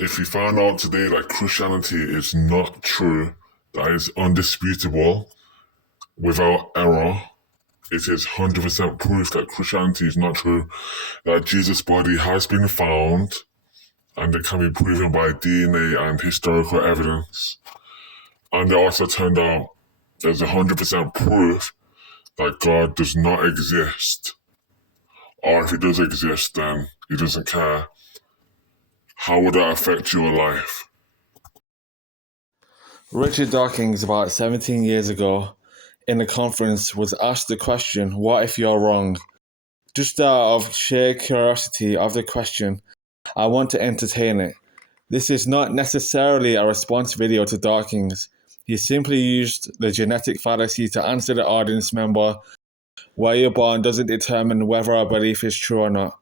If you found out today that Christianity is not true, that is undisputable, without error, it is 100% proof that Christianity is not true, that Jesus' body has been found, and it can be proven by DNA and historical evidence. And it also turned out there's 100% proof that God does not exist. Or if he does exist, then he doesn't care. How would that affect your life? Richard Dawkins, about 17 years ago, in a conference, was asked the question, "What if you're wrong?" Just out of sheer curiosity of the question, I want to entertain it. This is not necessarily a response video to Dawkins. He simply used the genetic fallacy to answer the audience member, where you're born doesn't determine whether a belief is true or not.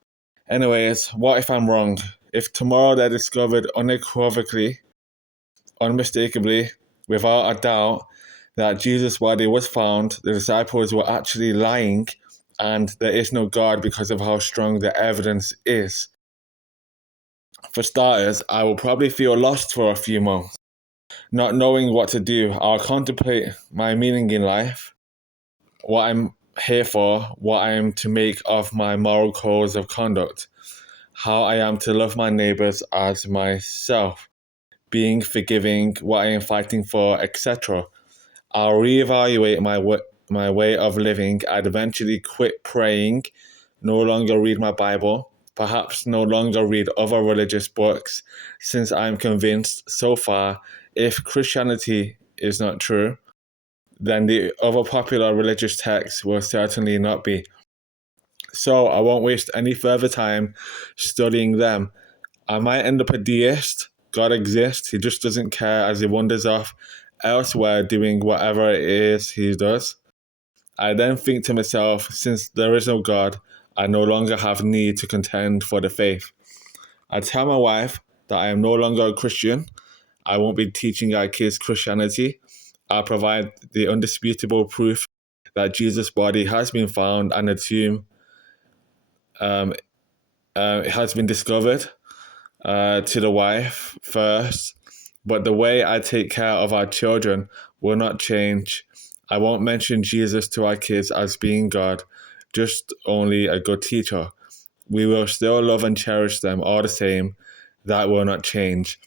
Anyways, what if I'm wrong? If tomorrow they're discovered unequivocally, unmistakably, without a doubt, that Jesus' body was found, the disciples were actually lying, and there is no God because of how strong the evidence is. For starters, I will probably feel lost for a few months, not knowing what to do. I'll contemplate my meaning in life, what I'm here for, what I am to make of my moral codes of conduct, how I am to love my neighbors as myself, being forgiving, what I am fighting for, etc. I'll reevaluate my way of living. I'd eventually quit praying, no longer read my Bible, perhaps no longer read other religious books, since I'm convinced so far if Christianity is not true, then the other popular religious texts will certainly not be. So I won't waste any further time studying them. I might end up a deist. God exists, he just doesn't care as he wanders off elsewhere doing whatever it is he does. I then think to myself, since there is no God, I no longer have need to contend for the faith. I tell my wife that I am no longer a Christian. I won't be teaching our kids Christianity. I'll provide the undisputable proof that Jesus' body has been found and the tomb has been discovered to the wife first. But the way I take care of our children will not change. I won't mention Jesus to our kids as being God, just only a good teacher. We will still love and cherish them all the same. That will not change.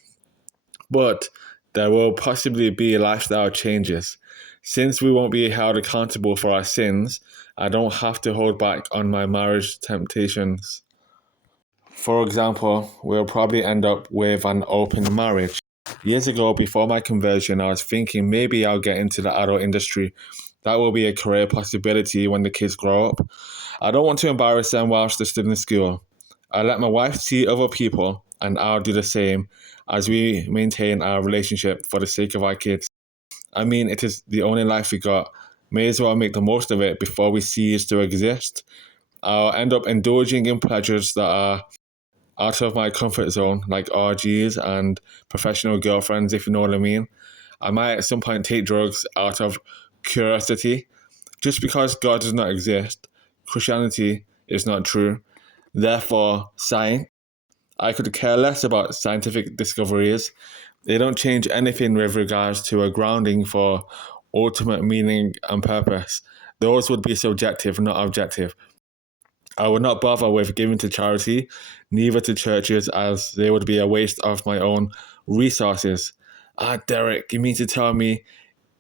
But there will possibly be lifestyle changes. Since we won't be held accountable for our sins, I don't have to hold back on my marriage temptations. For example, we'll probably end up with an open marriage. Years ago, before my conversion, I was thinking maybe I'll get into the adult industry. That will be a career possibility when the kids grow up. I don't want to embarrass them whilst they're still in school. I let my wife see other people, and I'll do the same as we maintain our relationship for the sake of our kids. I mean, it is the only life we got. May as well make the most of it before we cease to exist. I'll end up indulging in pleasures that are out of my comfort zone, like RGs and professional girlfriends, if you know what I mean. I might at some point take drugs out of curiosity. Just because God does not exist, Christianity is not true. Therefore, science, I could care less about scientific discoveries. They don't change anything with regards to a grounding for ultimate meaning and purpose. Those would be subjective, not objective. I would not bother with giving to charity, neither to churches, as they would be a waste of my own resources. Ah, Derek, you mean to tell me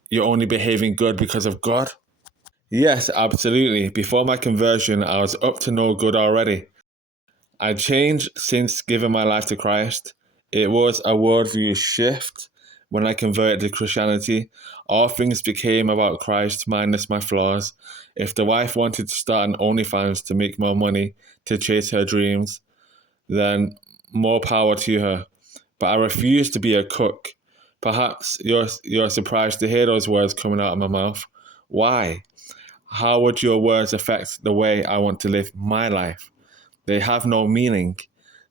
you're only behaving good because of God? Yes, absolutely. Before my conversion, I was up to no good already. I changed since giving my life to Christ. It was a worldview shift. When I converted to Christianity, all things became about Christ minus my flaws. If the wife wanted to start an OnlyFans to make more money, to chase her dreams, then more power to her. But I refuse to be a cook. Perhaps you're surprised to hear those words coming out of my mouth. Why? How would your words affect the way I want to live my life? They have no meaning.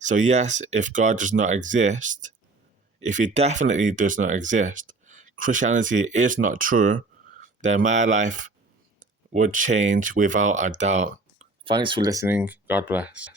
So, yes, if God does not exist, if he definitely does not exist, Christianity is not true, then my life would change without a doubt. Thanks for listening. God bless.